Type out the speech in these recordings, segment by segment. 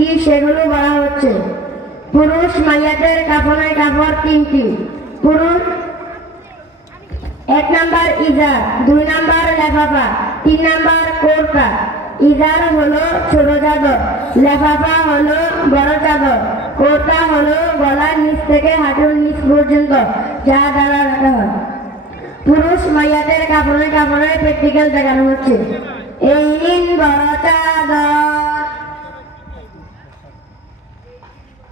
কি সেগুলো বলা হচ্ছে। পুরুষ মাইয়াদের কাপড়ের কাপড় তিনটি। পুরুষ এক নাম্বার ইজার দুই নাম্বার লেফাফা, তিন নাম্বার কোরকা। ইজার হলো ছোট চাদর, লেফাফা হলো বড় চাদর, কোরকা হলো গলার নিচ থেকে হাঁটুর নিচ পর্যন্ত, যা দ্বারা রাখা হয়। পুরুষ মাইয়াদের কাপড়ে কাপড়ে প্র্যাকটিক্যাল দেখানো হচ্ছে। এই বড় চাদর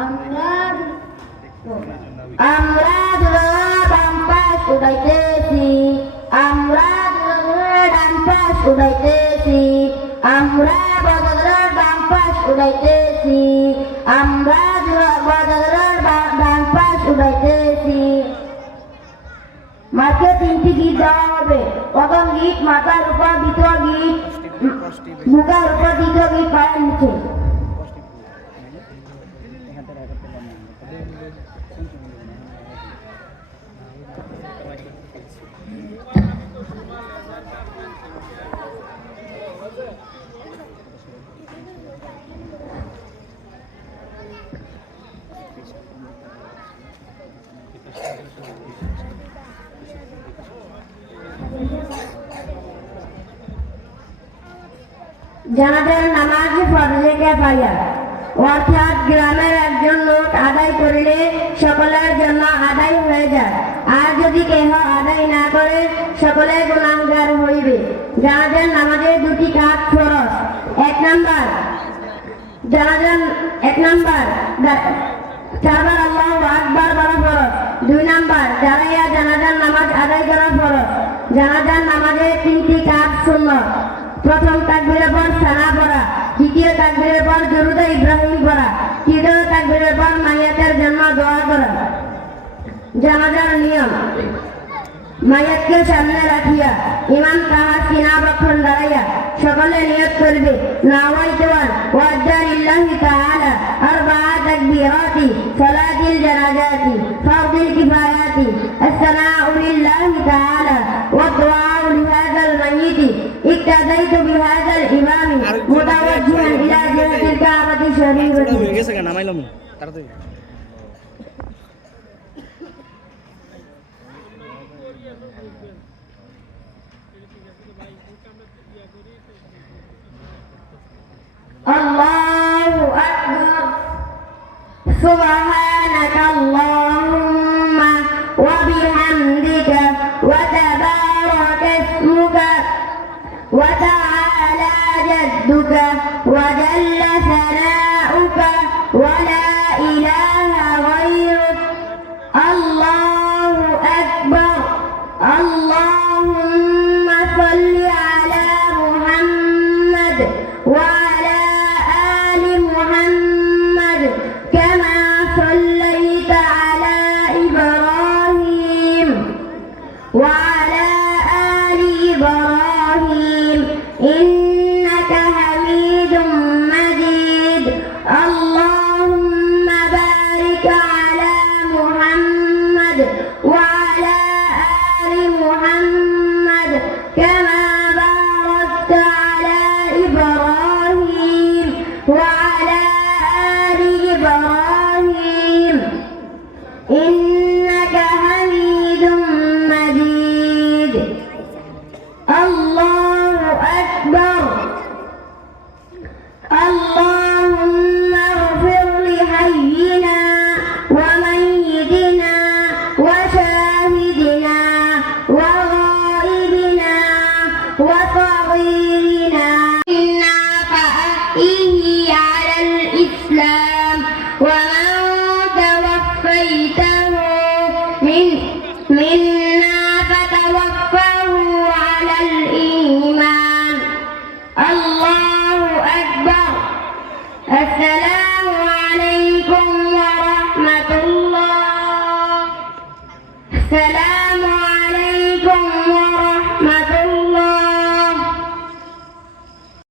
আমরা আমরা ডান পাশ উড়াইতেছি আমরা ডান পাশ উড়াইতেছি আমরা বদলের ডান পাশ উড়াইতেছি আমরা বদলের ডান পাশ উড়াইতেছি মাকে তিনটি গীত দেওয়া হবে। প্রথম গীত মাথার উপর, দ্বিতীয় গীত মুখের উপর, দ্বিতীয় গীত পায়ের নিচে। জানাজার নামাজ ফরজে কেফায়া অর্থাৎ গ্রামের একজন লোক আদায় করলে সকলের জন্য আদায় হয়ে যায়। আর যদি কেহ আদায় না করে, সকলে গুণাঙ্গার হইবে। জানাজার নামাজের দুটি কাজ ফরজ। এক নাম্বার জানাজার এক নাম্বার চারবার আল্লাহ আকবার বলা ফরজ। দুই নাম্বার, দাঁড়াইয়া জানাজার নামাজ আদায় করা ফরজ। জানাজার নামাজের তিনটি কাজ শূন্য। প্রথম তাকবীরের পর সানা পড়া, দ্বিতীয় তাকবীরের পর দরুদে ইব্রাহিম পড়া, তৃতীয় তাকবীরের পর মাইয়াতের জন্য দোয়া করা। জানাজার নিয়ম। মায়াতকে সামনে রাখিয়া, ইমাম তাহার সিনাবক্ষণ দাঁড়াইয়া সকলে নিয়ত করবে। নাওয়াইতুয়ান ওয়াজ্জার ইল্লাহি তাআলা আরবাআ তাকবীরাতি সালাতিল জানাজাতি। আচ্ছা, হয়ে গেছে কেন নামাইলাম তাড়াতাড়ি। Allah ولا Hello.